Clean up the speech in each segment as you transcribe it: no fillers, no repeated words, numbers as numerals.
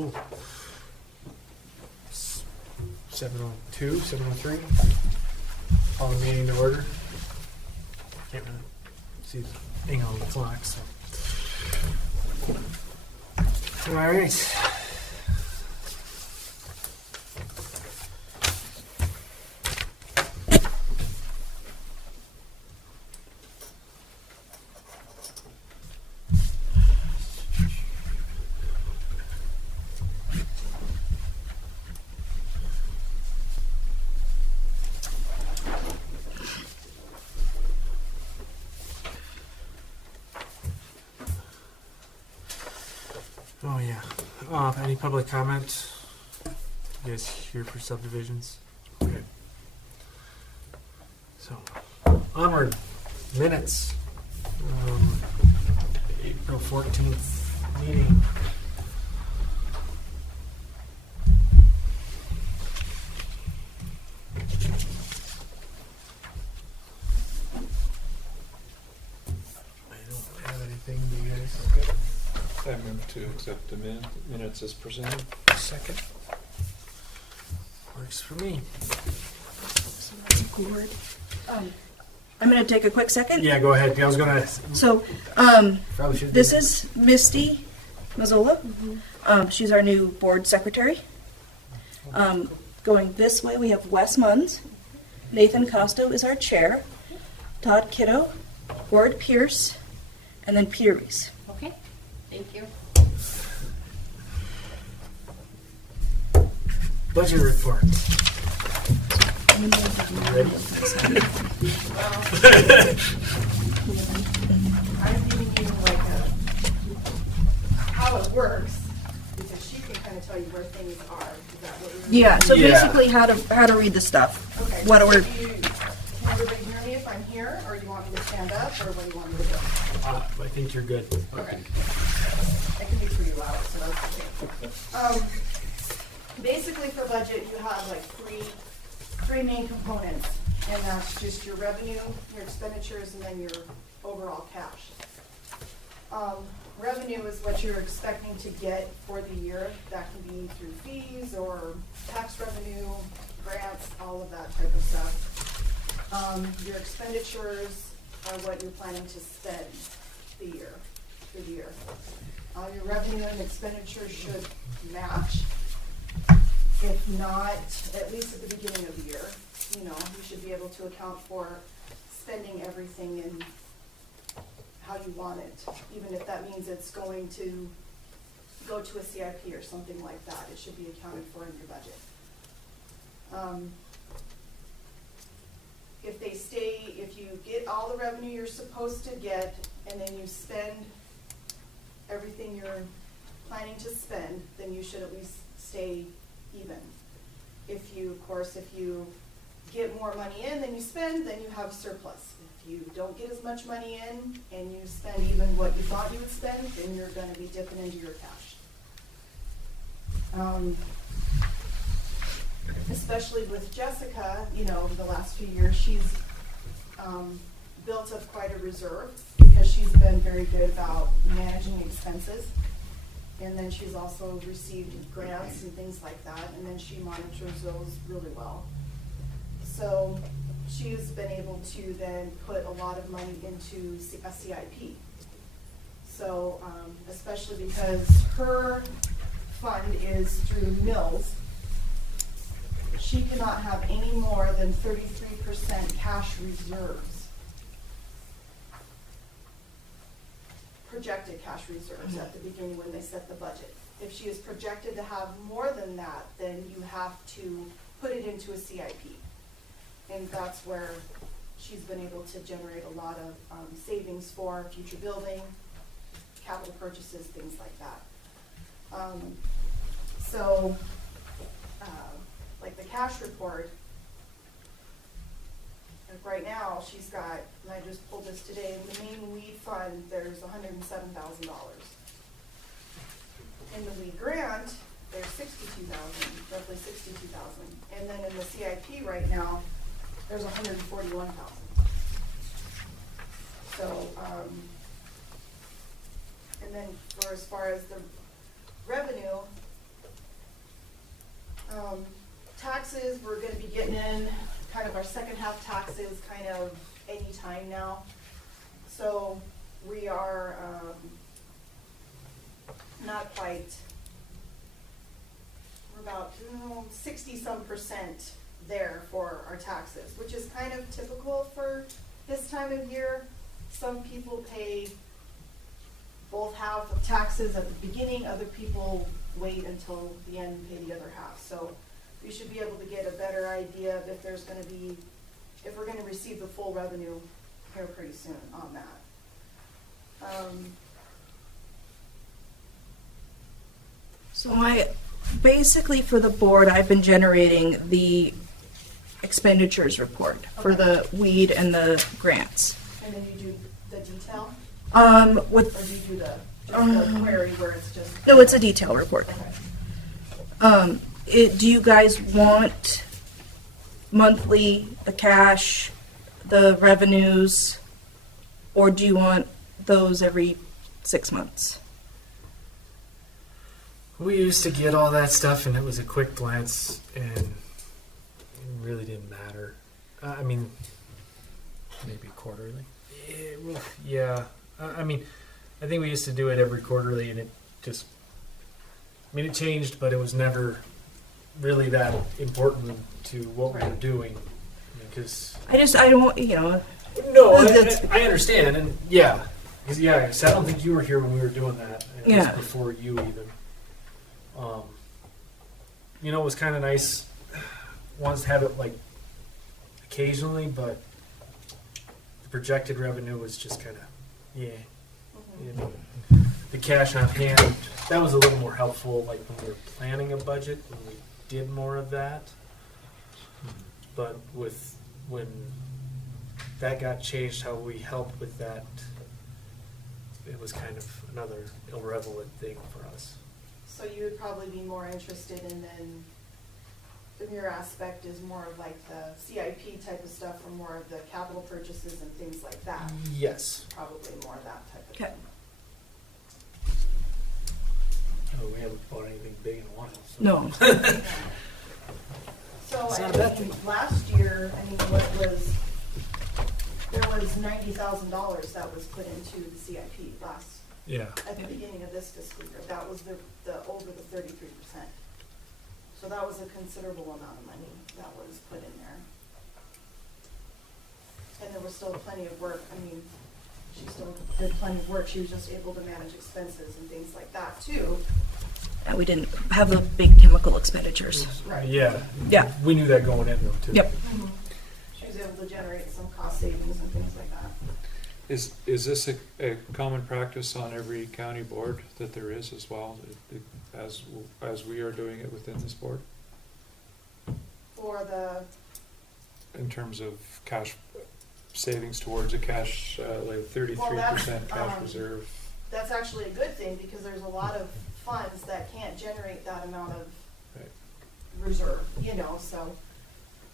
Cool. 7:02, 7:03. Call the meeting to order. Can't really see the thing on the clock, so. All right. Oh yeah. Any public comment? You guys here for subdivisions? Okay. So, onward. Minutes. April 14th meeting. I don't have anything. Do you guys? Okay. I move to accept the minutes as presented. Second. Works for me. I'm going to take a quick second. Yeah, go ahead. I was gonna. So, Probably should. this is Misty Mazzola. She's our new board secretary. Going this way, we have Wes Munns. Nathan Costo is our chair. Todd Kiddo, Ward Pierce, and then Peter Reese. Okay, thank you. Budget report. You ready? I'm giving you like how it works, because she can kind of tell you where things are. Is that what you're Yeah. So Yeah. basically, how to read the stuff. Okay. What so we're can everybody hear me if I'm here, or do you want me to stand up, or what do you want me to do? I think you're good. Okay. I can be pretty loud, so that's okay. Basically for budget, you have like three main components, and that's just your revenue, your expenditures, and then your overall cash. Revenue is what you're expecting to get for the year. That can be through fees or tax revenue, grants, all of that type of stuff. Your expenditures are what you're planning to spend through the year. Your revenue and expenditures should match. If not, at least at the beginning of the year, you should be able to account for spending everything in how you want it, even if that means it's going to go to a CIP or something like that. It should be accounted for in your budget. If you get all the revenue you're supposed to get, and then you spend everything you're planning to spend, then you should at least stay even. If you get more money in than you spend, then you have surplus. If you don't get as much money in and you spend even what you thought you would spend, then you're going to be dipping into your cash. Especially with Jessica, the last few years, she's built up quite a reserve because she's been very good about managing expenses. And then she's also received grants and things like that, and then she monitors those really well. So she's been able to then put a lot of money into a CIP. So especially because her fund is through mills, she cannot have any more than 33% cash reserves. Projected cash reserves at the beginning when they set the budget. If she is projected to have more than that, then you have to put it into a CIP. And that's where she's been able to generate a lot of savings for future building, capital purchases, things like that. Like the cash report, like right now, she's got, and I just pulled this today, in the main weed fund, there's $107,000. In the weed grant, there's $62,000, roughly $62,000. And then in the CIP right now, there's $141,000. So, and then as far as the revenue, taxes, we're gonna be getting in kind of our second half taxes kind of any time now. So we are, not quite, we're about 60-some% there for our taxes, which is kind of typical for this time of year. Some people pay both half of taxes at the beginning, other people wait until the end and pay the other half. So we should be able to get a better idea of if there's gonna be, if we're gonna receive the full revenue here pretty soon on that. So basically for the board, I've been generating the expenditures report for the weed and the grants. And then you do the detail, With, or do you do the query where it's just? no, it's a detail report. Okay. Do you guys want monthly, the cash, the revenues, or do you want those every 6 months? We used to get all that stuff, and it was a quick glance, and it really didn't matter. I mean, Maybe quarterly? yeah. I mean, I think we used to do it every quarterly, and it just, I mean, it changed, but it was never really that important to what we were doing. Because I don't, you know, no, That's- I understand, and yeah, because yeah, so I don't think you were here when we were doing that. And it was Yeah. before you even. You know, it was kind of nice once to have it like occasionally, but the projected revenue was just kind of yeah. You know, the cash on hand, that was a little more helpful, like when we were planning a budget, when we did more of that. But when that got changed, how we helped with that, it was kind of another irrelevant thing for us. So you would probably be more interested in then, the mirror aspect is more of like the CIP type of stuff, or more of the capital purchases and things like that. Yes. Probably more of that type of Okay. thing. Oh, we haven't bought anything big in a while. So. no. So It's I not a bad mean, thing. last year, I mean, there was $90,000 that was put into the CIP Yeah. at the beginning of this fiscal year. That was the over the 33%. So that was a considerable amount of money that was put in there. And there was still plenty of work. I mean, she still did plenty of work. She was just able to manage expenses and things like that too. And we didn't have the big chemical expenditures. Right. Yeah. Yeah. We knew that going in though too. Yep. She was able to generate some cost savings and things like that. Is this a common practice on every county board that there is as well, as we are doing it within this board? For the, In terms of cash savings towards a cash, like 33% Well, cash reserve? that's actually a good thing, because there's a lot of funds that can't generate that amount of Right. reserve, you know, so.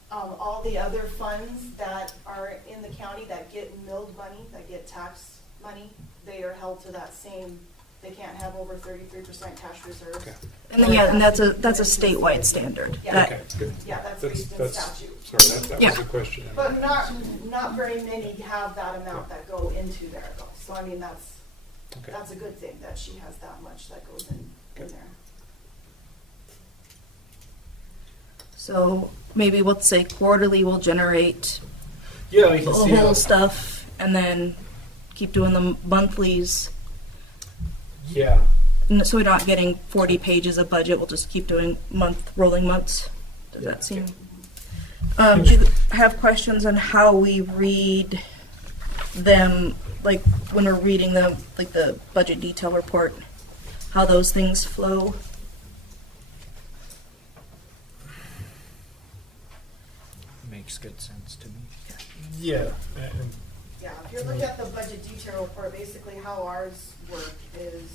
All the other funds that are in the county that get milled money, that get tax money, they are held to that same, they can't have over 33% cash reserves. Okay. And then, yeah, and that's a statewide standard. Yeah. That- Okay, good. Yeah, that's based in statute. Sorry, that Yeah. was a question. But not very many have that amount that go into there though. So I mean, Okay. that's a good thing that she has that much that goes in Okay. there. So maybe let's say quarterly we'll generate Yeah, we the can see whole how, stuff and then keep doing the monthlies. yeah. So we're not getting 40 pages of budget, we'll just keep doing rolling months. Does that seem? Do you have questions on how we read them, like when we're reading them, like the budget detail report, how those things flow? Makes good sense to me. Yeah. And Yeah, if you look at the budget detail report, basically how ours work is.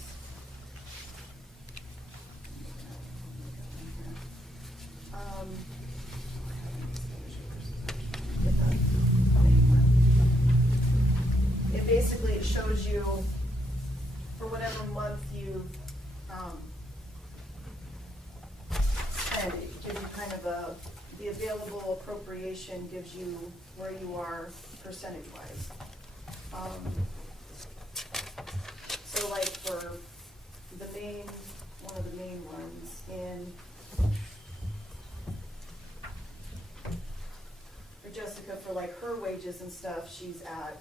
It basically shows you for whatever month you've spent, it gives you kind of the available appropriation gives you where you are percentage-wise. So like for the main, one of the main ones in, for Jessica, for like her wages and stuff, she's at,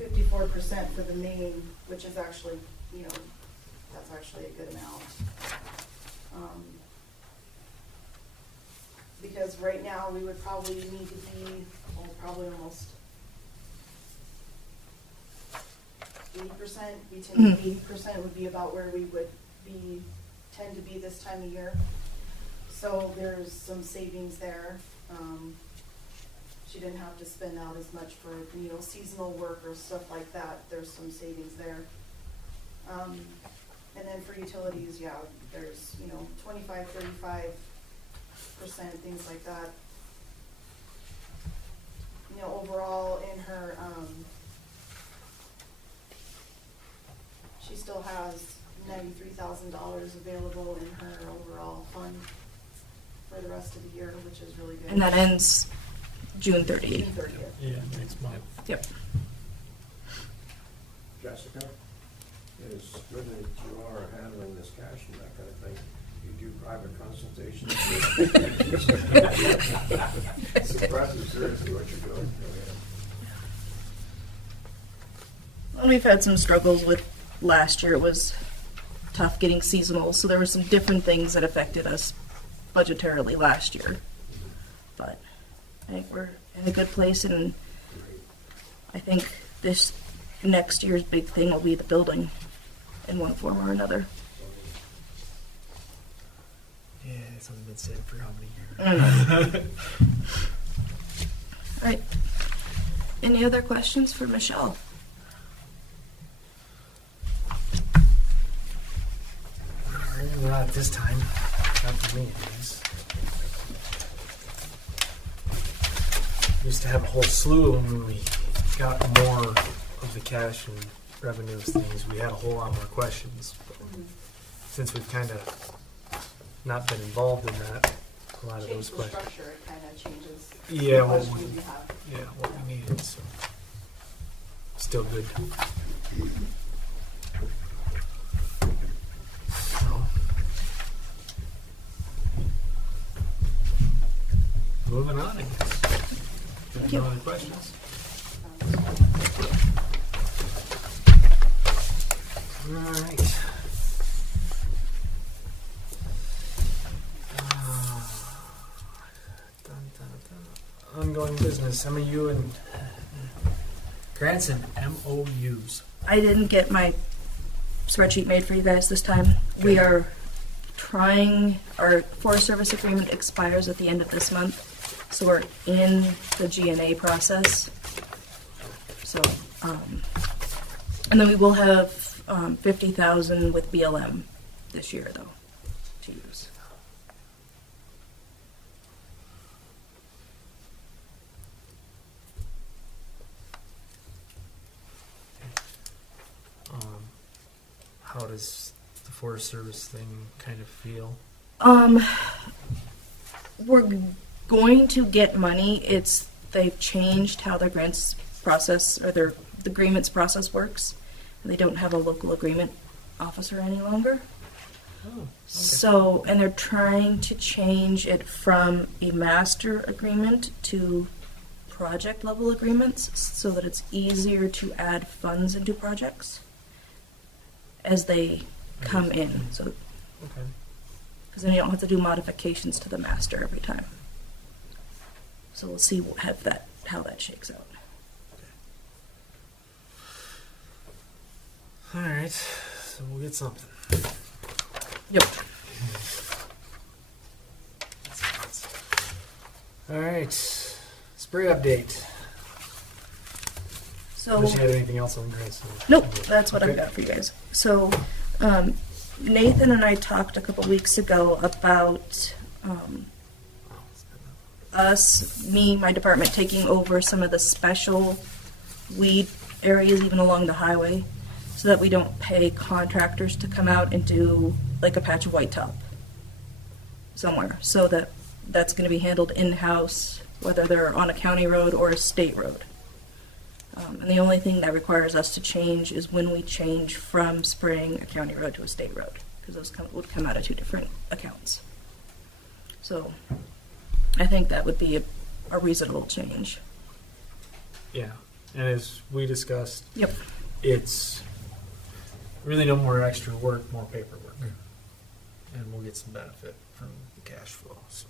54% for the main, which is actually, that's actually a good amount. Because right now, we would probably need to be, probably almost 80%, between 80% would be about where we would tend to be this time of year. So there's some savings there. She didn't have to spend out as much for, seasonal work or stuff like that. There's some savings there. And then for utilities, yeah, there's, 25, 35%, things like that. Overall in her, she still has $93,000 available in her overall fund for the rest of the year, which is really good. And that ends June 30th. June 30th. Yeah, next month. Yep. Jessica, it's good that you are handling this cash and that kind of thing. You do private consultations. It's impressive, seriously, what you're doing. Well, we've had some struggles with last year. It was tough getting seasonal, so there were some different things that affected us budgetarily last year. But I think we're in a good place, and I think this next year's big thing will be the building in one form or another. Yeah, it's only been said for how many years? All right. Any other questions for Michelle? Not at this time. Not for me, anyways. Used to have a whole slew when we got more of the cash and revenues things. We had a whole lot more questions. But since we've kind of not been involved in that, a lot of those Change the questions. structure, it kind of changes. Yeah, the what questions we, you have. yeah, what we needed. So still good. So, moving on, I guess. Thank you. No other questions? All right. Ongoing business, MOU and Grants and MOUs. I didn't get my spreadsheet made for you guys this time. We are trying, our Forest Service agreement expires at the end of this month, so we're in the GNA process. So, and then we will have 50,000 with BLM this year, though, to use. how does the Forest Service thing kind of feel? We're going to get money. They've changed how their grants process, or the agreements process works. They don't have a local agreement officer any longer. Oh, okay. So, and they're trying to change it from a master agreement to project level agreements so that it's easier to add funds into projects as they come in. So, Okay. because then you don't have to do modifications to the master every time. So we'll see how that shakes out. All right. So we'll get something. Yep. All right. Spray update. So. Unless you had anything else on grants. Nope, that's what Okay. I've got for you guys. So, Nathan and I talked a couple weeks ago about my department taking over some of the special weed areas even along the highway so that we don't pay contractors to come out and do like a patch of white top. somewhere, so that's going to be handled in-house, whether they're on a county road or a state road. And the only thing that requires us to change is when we change from spraying a county road to a state road, because those would come out of two different accounts. So I think that would be a reasonable change. Yeah, and as we discussed, Yep. it's really no more extra work, more paperwork. And we'll get some benefit from the cash flow, so.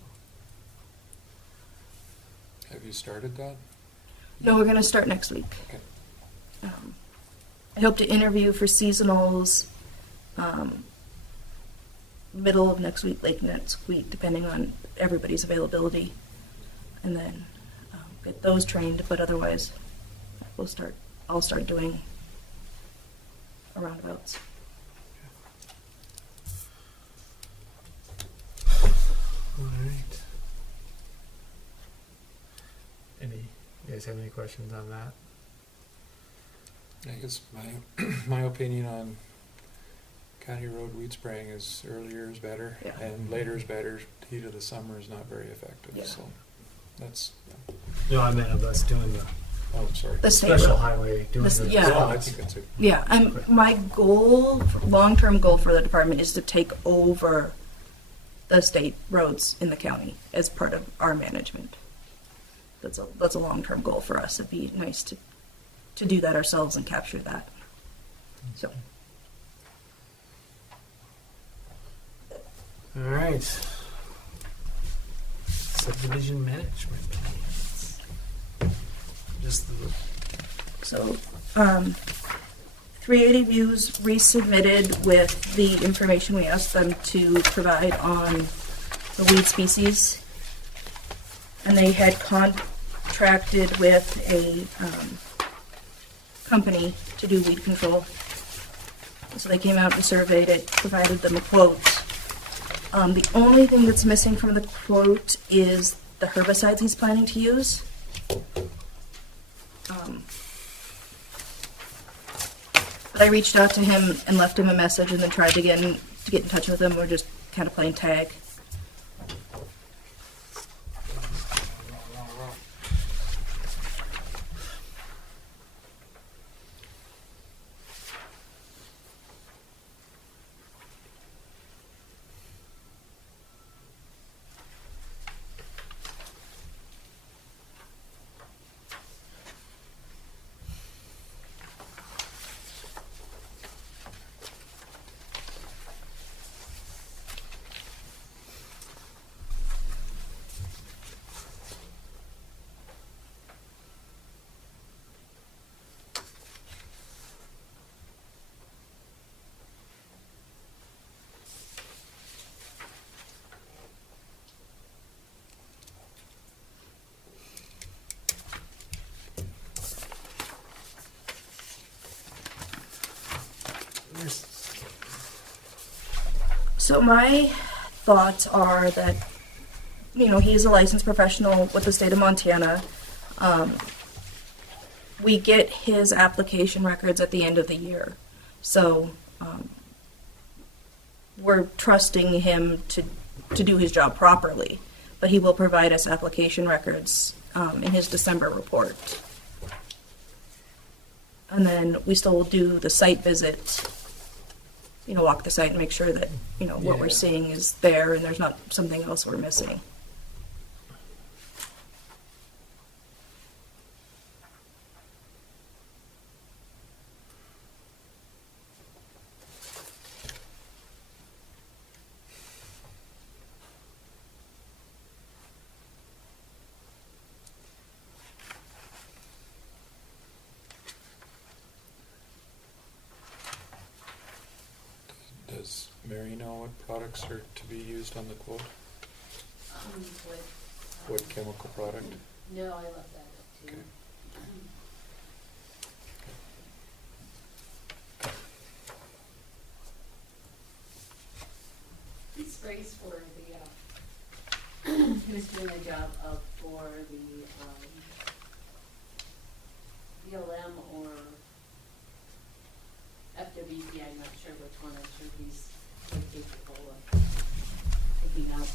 Have you started that? No, we're going to start next week. Okay. I hope to interview for seasonals middle of next week, late next week, depending on everybody's availability, and then get those trained. But otherwise, I'll start doing roundabouts. All right. You guys have any questions on that? I guess my opinion on county road weed spraying is earlier is better, Yeah. and later is better. Heat of the summer is not very effective, Yeah. so that's, No, I meant of us doing the oh, sorry. The state special road. highway, doing This- the yeah. Oh, I spots. think that's it. Yeah, my goal, long-term goal for the department is to take over the state roads in the county as part of our management. That's a long-term goal for us. It'd be nice to do that ourselves and capture that. So, All right. Subdivision management plans. Just the, so 380 Views resubmitted with the information we asked them to provide on the weed species. And they had contracted with a company to do weed control. So they came out and surveyed it, provided them a quote. The only thing that's missing from the quote is the herbicides he's planning to use. But I reached out to him and left him a message and then tried to get in touch with him. We're just kind of playing tag. So my thoughts are that, he's a licensed professional with the state of Montana. We get his application records at the end of the year. So we're trusting him to do his job properly. But he will provide us application records in his December report. And then we still will do the site visit, walk the site and make sure that, what we're Yeah. seeing is there and there's not something else we're missing. Does Mary know what products are to be used on the quote? What chemical product? No, I left that up too. Okay. He sprays for the, he was doing a job up for the, BLM or FWC, I'm not sure which one, I'm sure he's capable of picking up.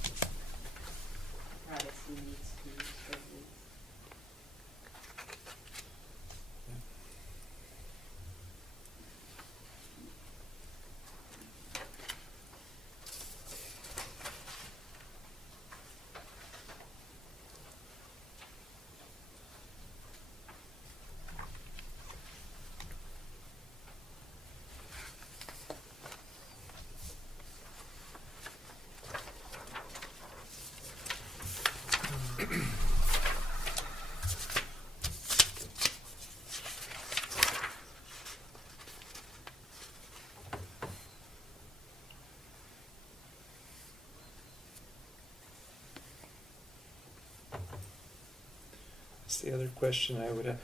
That's the other question I would have.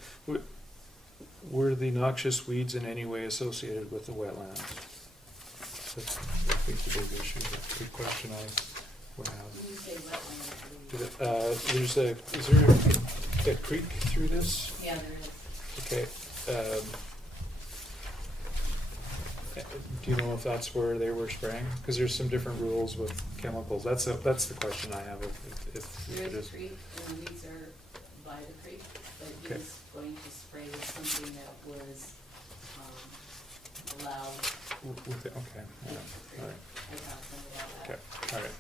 Were the noxious weeds in any way associated with the wetland? That's, I think, the big issue, that's a good question I would have. When you say wetlands, Is there a creek through this? yeah, there is. Okay. Do you know if that's where they were spraying? Because there's some different rules with chemicals. That's the question I have. If There it is is. a creek, and the weeds are by the creek, but Okay. he's going to spray with something that was, allowed. With it, okay. All right. I talked to him about that. Okay. All right.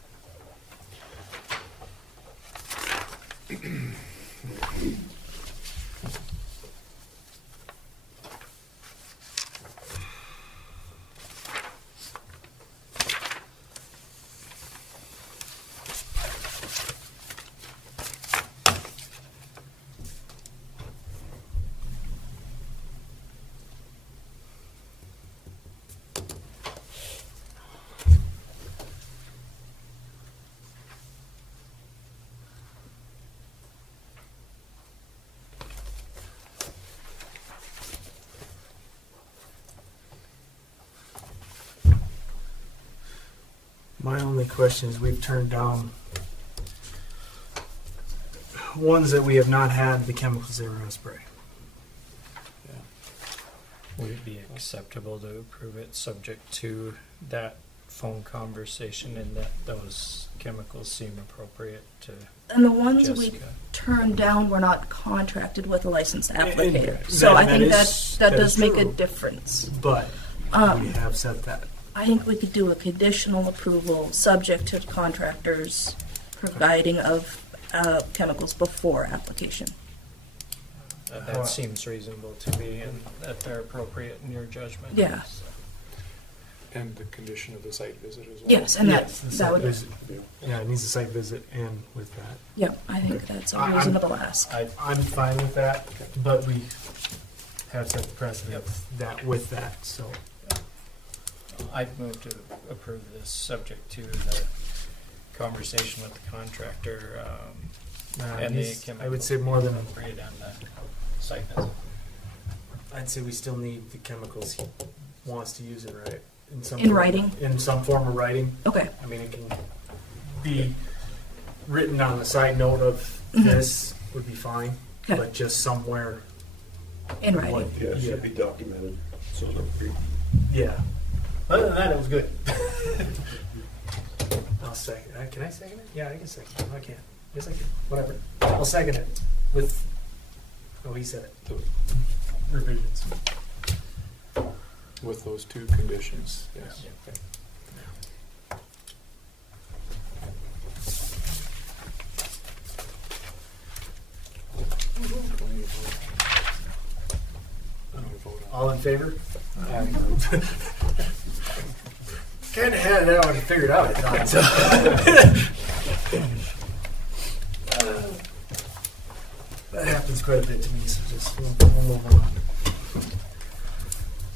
My only question is we've turned down ones that we have not had the chemicals they were going to spray. Would it be acceptable to approve it subject to that phone conversation and that those chemicals seem appropriate to And the ones we Jessica? turned down were not contracted with a licensed And applicator. So I that think is- that that does is make a true. difference. But we Um, have said that. I think we could do a conditional approval subject to contractors providing of chemicals before application. That seems reasonable to me and that they're appropriate in your judgment. Yeah. And the condition of the site visit as well. Yes, and Yes, the that site would, visit. Yeah, it needs a site visit and with that. yeah, I think that's a I'm- reasonable ask. I'm fine with that, but we have set the precedent that with that, so. I'd move to approve this subject to the conversation with the contractor, and the chemical. I would say more than, appropriate on the site visit. I'd say we still need the chemicals he wants to use it, right? In some In form- writing? In some form of writing. Okay, I mean, it can be written on the side note of Mhm. this would be fine, Okay. but just somewhere. in what- writing. Yeah, it should be documented, so don't be. Yeah. Other than that, it was good. I'll second. Can I second it? Yeah, I can second it. No, I can't. Yes, I can. Whatever. I'll second it with. Oh, he said it. The- Revisions. With those two conditions, yes. Yeah. Okay. All in favor? Kind of had it out and figured out at times. That happens quite a bit to me, so just we'll move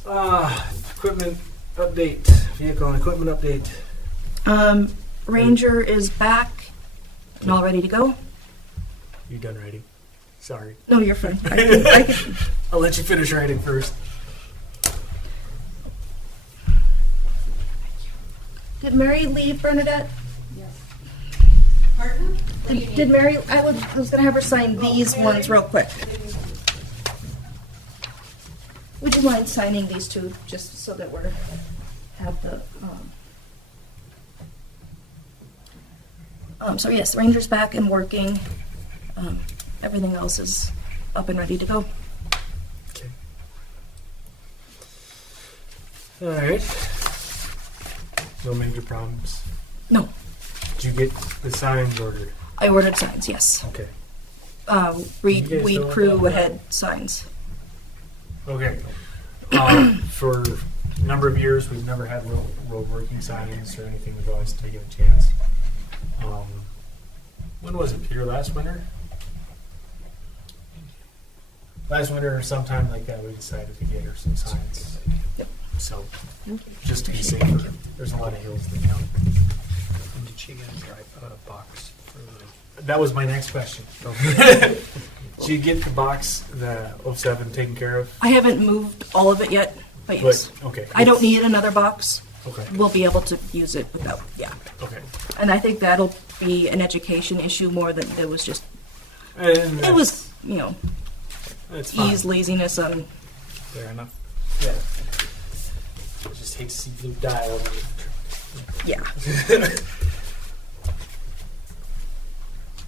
on. Equipment update, vehicle and equipment update. Ranger is back and all ready to go. You done writing? Sorry. No, you're fine. I can, I'll let you finish writing first. did Mary leave, Bernadette? Yes. Pardon? What do you need? Did Mary? I was gonna have her sign these ones real quick. Would you mind signing these two, just so that we're have the. So yes, Ranger's back and working. Everything else is up and ready to go. Okay. All right. No major problems. No, Did you get the signs ordered? I ordered signs. Yes, Okay. Weed You guys Weed don't Crew know that. ahead signs. Okay. For a number of years, we've never had road working signs or anything. We've always taken a chance. When was it, Peter? Last winter? Last winter or sometime like that, we decided to get her some signs. Yep. So, just to be safer, there's a lot of hills in town. And did Did she get a box for the? That was my next question. Did you get the box, the 07 taken care of? I haven't moved all of it yet, but yes. But, okay. I don't need another box. Okay, We'll be able to use it without, yeah. okay. And I think that'll be an education issue more than it was just, And it was, you know, that's fine. ease, laziness on, Fair enough. Yeah. I just hate to see blue dye all over the yeah.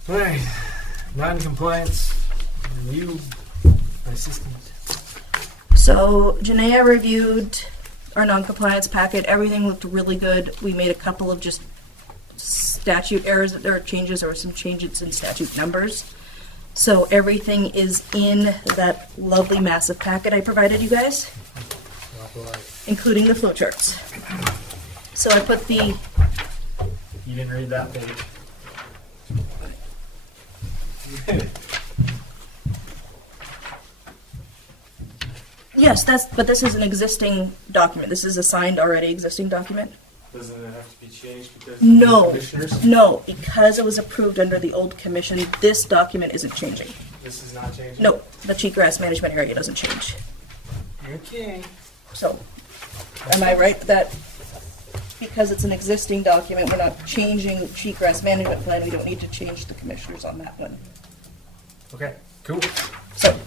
All right, non-compliance, and you, my assistant. So Janaea reviewed our non-compliance packet. Everything looked really good. We made a couple of just statute errors, or changes, or some changes in statute numbers. So everything is in that lovely massive packet I provided you guys, including the flow charts. So I put the, You didn't read that page. yes, but this is an existing document. This is a signed already existing document. Doesn't it have to be changed because No. of the commissioners? No, because it was approved under the old commission, this document isn't changing. This is not changing? No, the cheatgrass management area doesn't change. Okay. So, am I right that because it's an existing document, we're not changing cheatgrass management plan, we don't need to change the commissioners on that one? Okay, cool. So,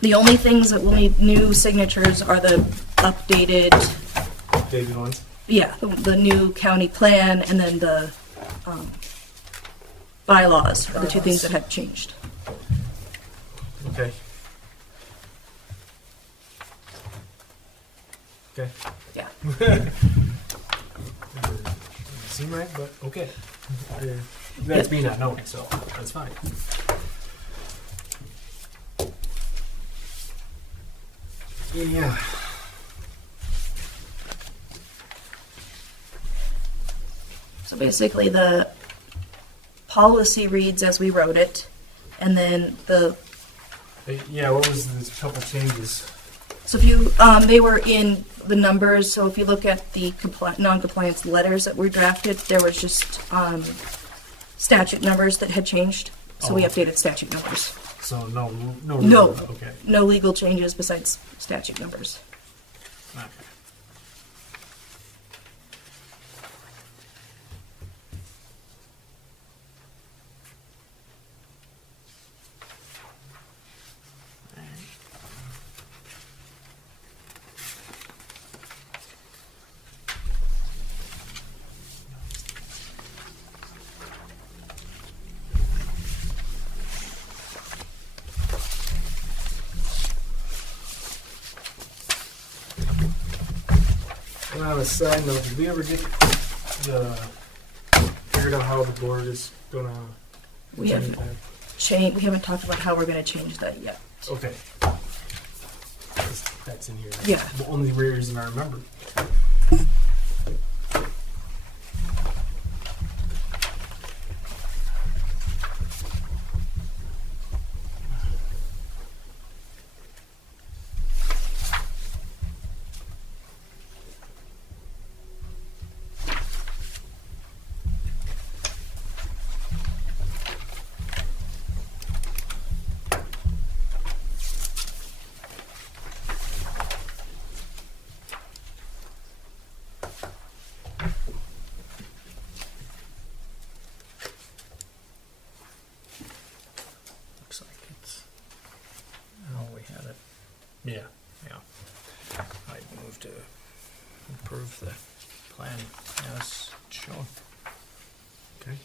the only things that will need new signatures are the updated, David ones? yeah, the new county plan and then the bylaws are the two things that have changed. Okay. Okay. Yeah. Seem right, but okay. That's me not knowing, so that's fine. Yeah. So basically, the policy reads as we wrote it, and then Yeah, what was the couple changes? so if you, they were in the numbers, so if you look at the non-compliance letters that were drafted, there was just statute numbers that had changed, so we Oh. updated statute numbers. So no. No. Okay. No legal changes besides statute numbers. Okay. On a side note, did we ever get figured out how the board is gonna? We haven't we haven't talked about how we're gonna change that yet. Okay. That's in here. Yeah. The only reason I remember. Looks like it's. Oh, we had it. Yeah, yeah. I move to approve the plan as shown. Okay.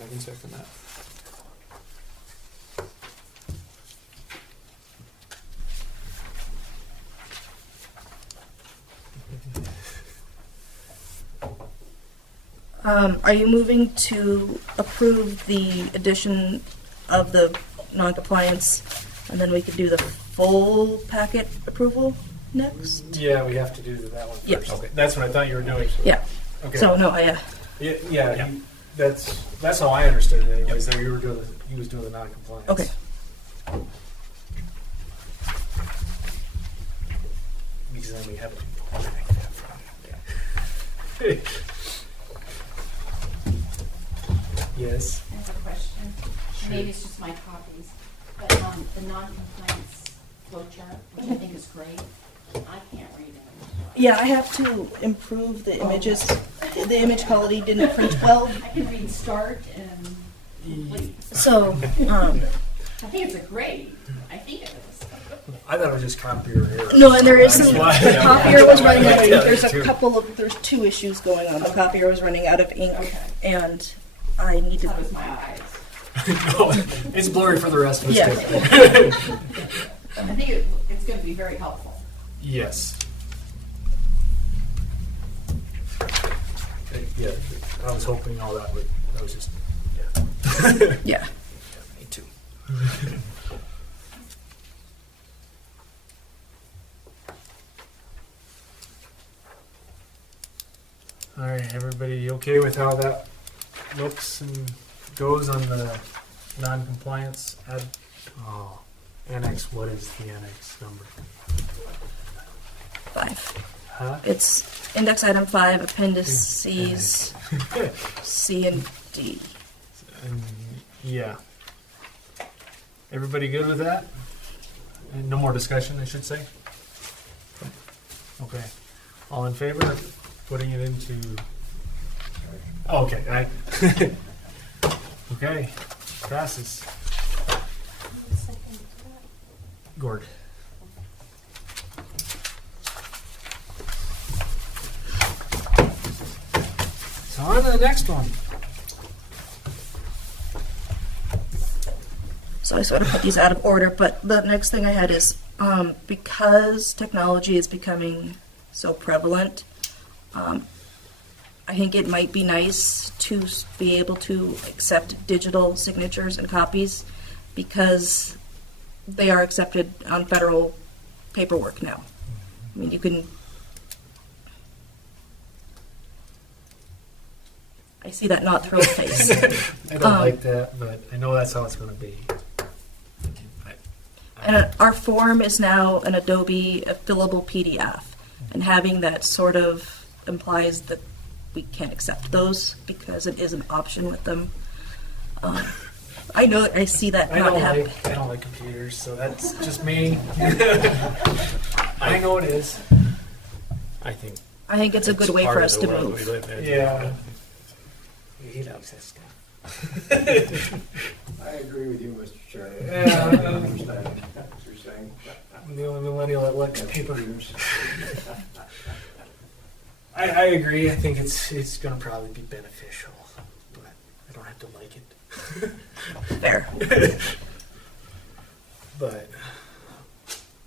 I can second that. Are you moving to approve the addition of the non-compliance, and then we could do the full packet approval next? Yeah, we have to do that one first. Yep. Okay. That's what I thought you were doing. Yeah. Okay. So, no, yeah, Yeah. that's how I understood it anyways, that you were doing he was doing the non-compliance. okay. Because because then we have it. Yes. I have a question. Maybe it's just my copies, but the non-compliance flow chart, which I think is great, I can't read it. Yeah, I have to improve the images. The image quality didn't print well, I can read start and complete. so, I think it's a great, I think it is. I thought it was just copier error. no, and there is some, That's why. the copier was running out of ink. Yeah, There's too. there's two issues going on. The copier was running out of ink, Okay. and I need That to, was my eyes. No, it's blurry for the rest of us. Yeah. too. I think it's going to be very helpful. Yes. Yeah, I was hoping all that was just, yeah. yeah. Me too. All right, everybody okay with how that looks and goes on the non-compliance annex? What is the annex number? 5. Huh? It's index item 5, appendices C and D. Yeah. Everybody good with that? And no more discussion, I should say? Okay. All in favor of putting it into... Oh, okay, aye. Okay, passes. Gord. So on to the next one. So I sort of put these out of order, but the next thing I had is because technology is becoming so prevalent, I think it might be nice to be able to accept digital signatures and copies because they are accepted on federal paperwork now. I mean, you can. I see that not thrilled face. I don't like that, but I know that's how it's going to be. And our form is now an Adobe fillable PDF, and having that sort of implies that we can't accept those because it is an option with them. I know I see that I not don't happen. like computers, so that's just me. I know it is. I think I think it's a good way part for of us the to world move. we live in. Yeah. He loves that stuff. I agree with you, Mr. Chairman. Yeah. I understand what you're saying. I'm the only millennial that likes paper. Computers. I agree. I think it's going to probably be beneficial, but I don't have to like it. Fair. But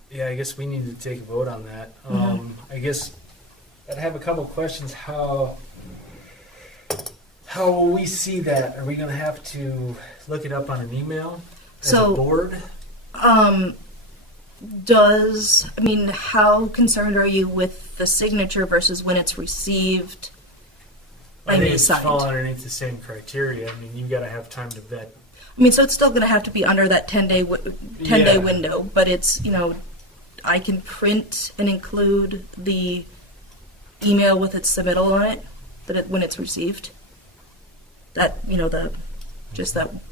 yeah, I guess we need to take a vote on that. I guess I'd have a couple questions. How will we see that? Are we going to have to look it up on an email as So- a board? How concerned are you with the signature versus when it's received I and think it's signed? fall underneath the same criteria. I mean, you got to have time to vet. I mean, so it's still going to have to be under that 10-day Yeah. window, but it's, I can print and include the email with its submittal on it, when it's received. That,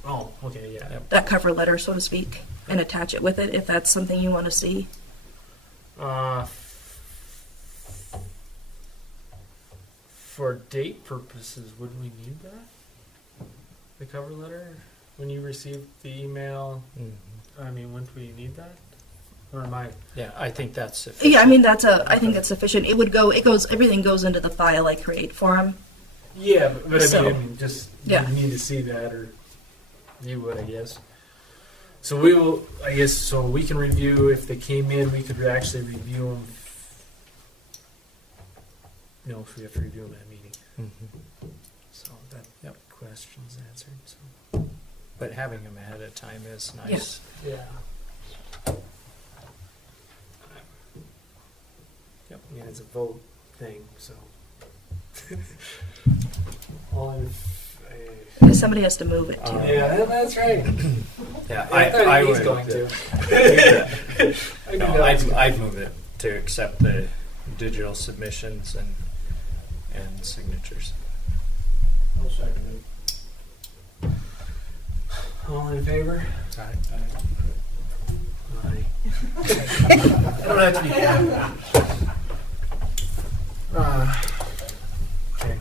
Oh, okay, yeah. that cover letter, so to speak, and attach it with it if that's something you want to see. For date purposes, would we need that? The cover letter? When you received the email, I mean, wouldn't we need that? Or am I? Yeah, I think that's sufficient. Yeah, I mean, I think that's sufficient. Everything goes into the file I create for them. Yeah, but So- I mean, just Yeah. you need to see that or view it, I guess. So we will, I guess, so we can review if they came in. We could actually review them. No, if we have to review them at a meeting. So that question's answered. So. But having them ahead of time is nice. Yeah. Yep. Yeah, it's a vote thing, so. All in. Because somebody has to move it too. Yeah, that's right. Yeah, I thought he was would- going to. I knew No, that was- I'd move it to accept the digital submissions and signatures. I'll second it. All in favor? Aye. Aye. I don't have to be. Okay.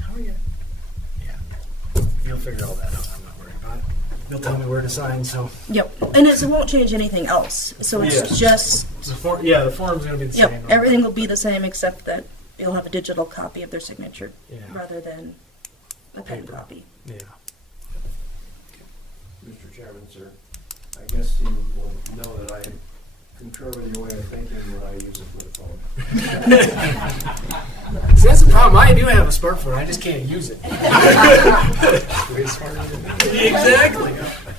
How are you? Yeah. You'll figure all that out. I'm not worried about it. You'll tell me where to sign, so. Yep, and it won't change anything else, so it's Yes. just, The form, yeah, the form's gonna be the yep, same. everything will be the same except that you'll have a digital copy of their signature Yeah. rather than a pen Paper. copy. Yeah. Mr. Chairman, sir, I guess you will know that I concur with your way of thinking when I use a flip phone. See, that's the problem. I do have a smartphone. I just can't use it. Way smarter than me. Exactly.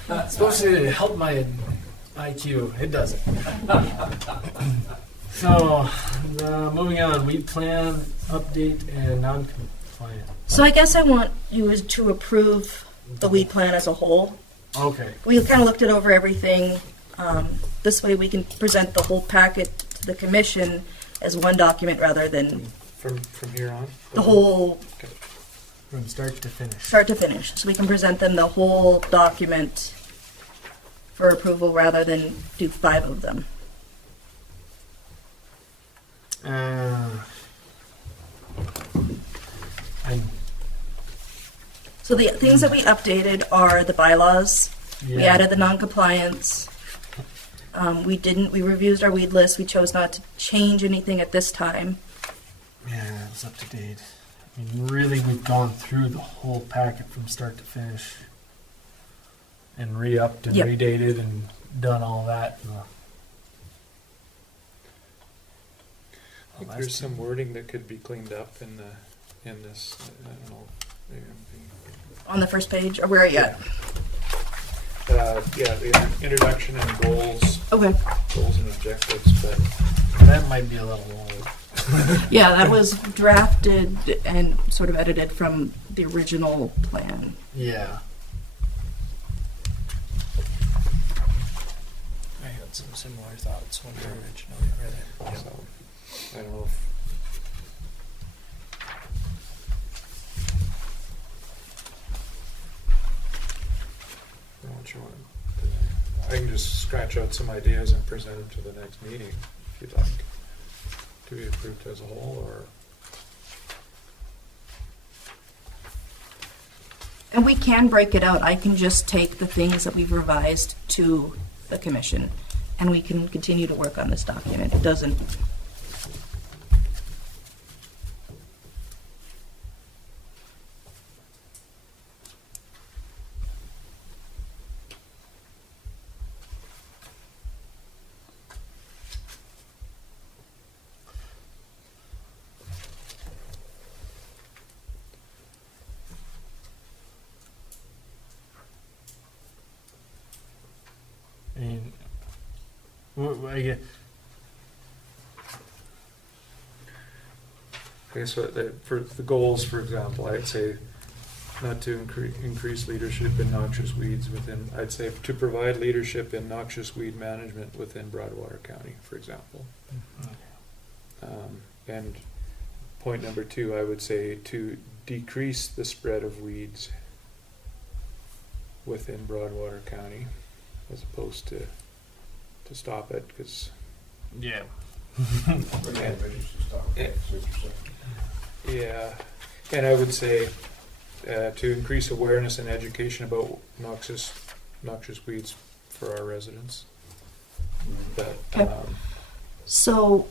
It's supposed to help my IQ. It doesn't. So, moving on. Weed plan update and non-compliant. So I guess I want you to approve the weed plan as a whole. Okay. We kind of looked it over everything. This way we can present the whole packet to the commission as one document rather than From here on? the whole From start to finish. start to finish. So we can present them the whole document for approval rather than do 5 of them. So the things that we updated are the bylaws. We added the non-compliance. We reviewed our weed list. We chose not to change anything at this time. Yeah, it was up to date. I mean, really, we've gone through the whole packet from start to finish, and re-upped and Yep. redated and done all that. I think there's some wording that could be cleaned up in this, I don't know. On the first page, or where are you at? Yeah, the introduction and goals Okay. and objectives, but That might be a little old. Yeah, that was drafted and sort of edited from the original plan. Yeah. I had some similar thoughts when we originally read it. so, I don't know if I don't know what you want. I can just scratch out some ideas and present them to the next meeting, if you'd like. To be approved as a whole, or? And we can break it out. I can just take the things that we've revised to the commission, and we can continue to work on this document. It doesn't. I mean, I get. Okay, so for the goals, for example, I'd say not to increase leadership in noxious weeds within, I'd say to provide leadership in noxious weed management within Broadwater County, for example. And point number 2, I would say to decrease the spread of weeds within Broadwater County, as opposed to stop it, because Yeah. yeah, and I would say to increase awareness and education about noxious weeds for our residents. But Okay. So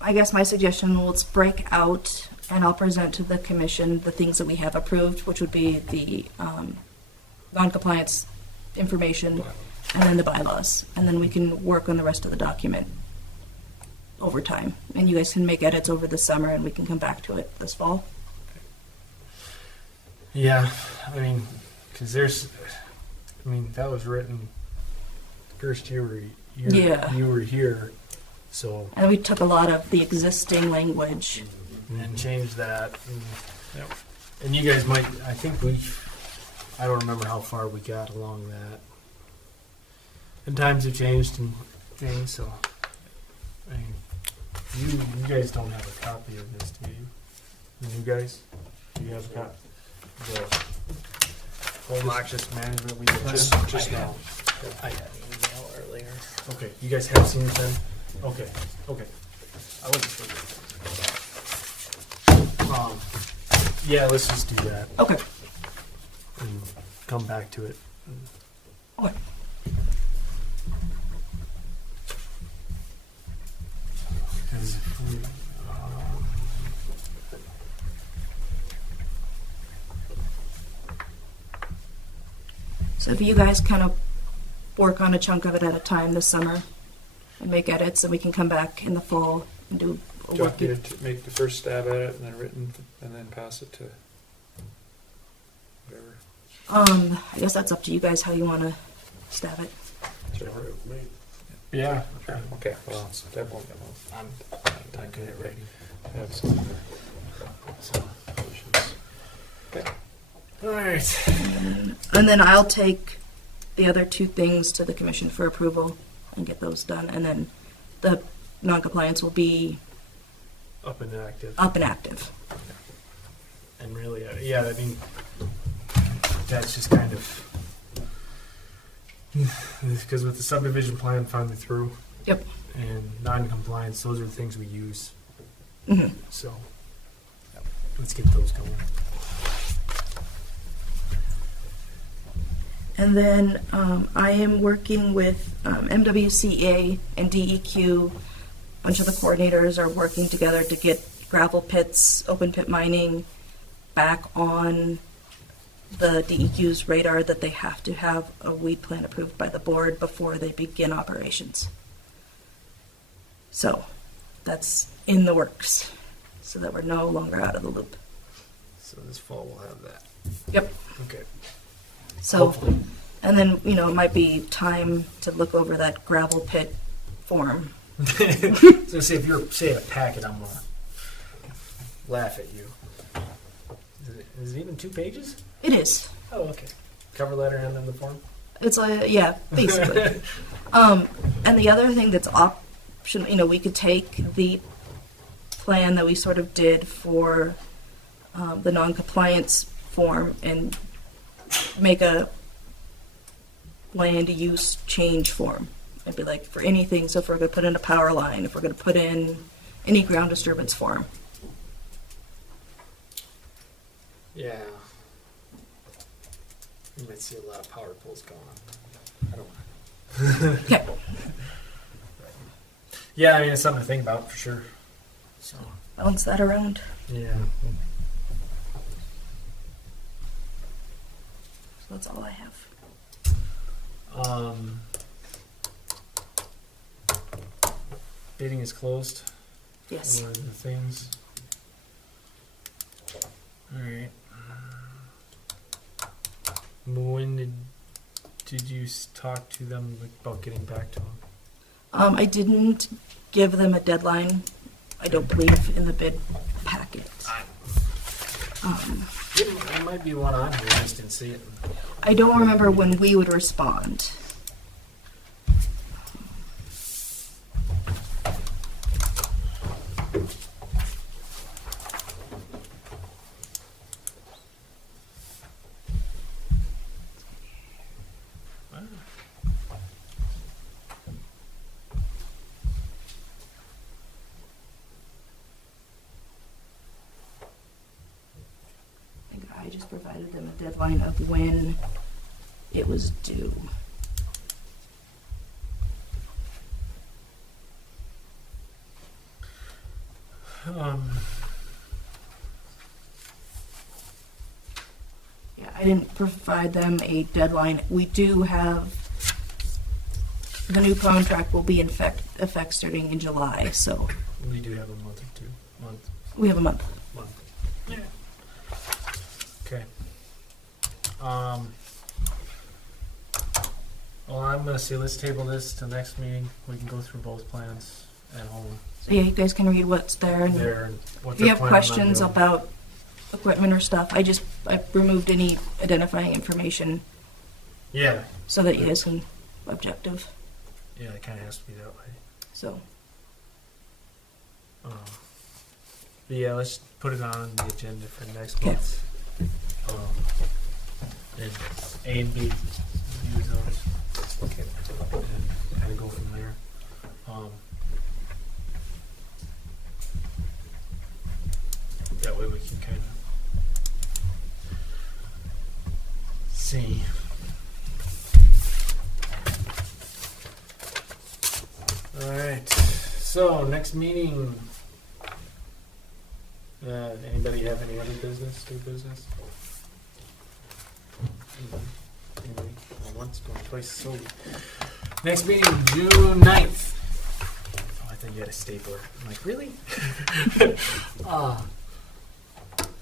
I guess my suggestion, let's break out and I'll present to the commission the things that we have approved, which would be the non-compliance information and then the bylaws. And then we can work on the rest of the document over time. And you guys can make edits over the summer and we can come back to it this fall. Yeah, I mean, because that was written first year Yeah. you were here, so, And we took a lot of the existing language. and changed that. And, Yep. and you guys might, I don't remember how far we got along that. And times have changed, and thing, so, I mean, you guys don't have a copy of this, do you? The new guys? Do you have a copy? The whole noxious management we did. Just now. I had an email earlier. Okay, you guys have seen it then? Okay, okay. I wasn't sure. Yeah, let's just do that Okay. and come back to it. Okay. Because if we, So if you guys kind of work on a chunk of it at a time this summer and make edits, and we can come back in the fall and do a Do you want me work. to make the first stab at it and then written, and then pass it to whatever? I guess that's up to you guys how you want to stab it. Sorry with me. yeah. Okay, well, that won't, I'm I'm good at writing. have some So. questions. Okay. All right. And then I'll take the other two things to the commission for approval and get those done. And then the non-compliance will be Up and active. up and active. And really, yeah, I mean, that's just kind of, because with the subdivision plan finally through. Yep. And non-compliance, those are the things we use, Mhm. so, let's get those going. And then I am working with MWCA and DEQ. A bunch of the coordinators are working together to get gravel pits, open pit mining back on the DEQ's radar, that they have to have a weed plan approved by the board before they begin operations. So that's in the works, so that we're no longer out of the loop. So this fall we'll have that. Yep. Okay. So, Hopefully. and then, it might be time to look over that gravel pit form. So say if you're, say a packet, I'm gonna laugh at you. Is it even 2 pages? It is. Oh, okay. Cover letter and then the form? It's yeah, basically. And the other thing that's option, we could take the plan that we sort of did for the non-compliance form and make a land use change form. It'd be like for anything. So if we're going to put in a power line, if we're going to put in any ground disturbance form. Yeah. You might see a lot of power poles going on. I don't know. Okay. Yeah, I mean, it's something to think about for sure. So, Bounce that around. yeah. So that's all I have. Bidding is closed Yes. for the things. All right. When did you talk to them about getting back to them? I didn't give them a deadline. I don't believe in the bid packet. There might be one on here. I just didn't see it. I don't remember when we would respond. I think I just provided them a deadline of when it was due. Yeah, I didn't provide them a deadline. We do have, the new contract will be in effect starting in July, so We do have a month or 2. Month. we have a month. Yeah. Okay. Well, I'm gonna say let's table this to next meeting. We can go through both plans at home. So yeah, you guys can read what's there, and There. And what if you they're have planning on questions doing. about equipment or stuff, I removed any identifying information Yeah. so that you guys can objective. Yeah, it kind of has to be that way. So, But yeah, let's put it on the agenda for next Okay. month. And A and B, use those. Okay. And kind of go from there. That way we can kind of see. All right. So next meeting. Anybody have any other business? New business? Anybody? Going once, going twice. So next meeting, June 9th. Oh, I thought you had a stapler. I'm like, really?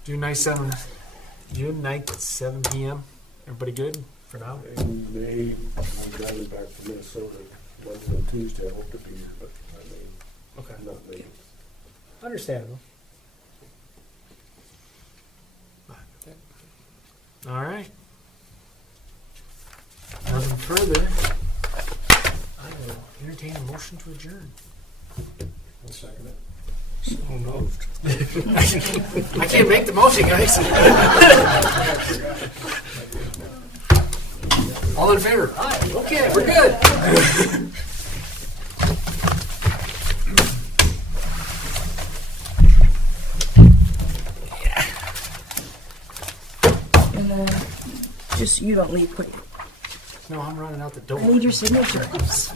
June 9th, 7 p.m. Everybody good for now? And they, I'm driving back from Minnesota Wednesday and Tuesday, I hope to be here, but I may Okay. not make it. Understandable. All right. Nothing further. I will entertain a motion to adjourn. I'll second it. So moved. I can't make the motion, guys. All in favor? Aye. Okay, we're good. and just, you don't leave quick. No, I'm running out the door. I need your signatures.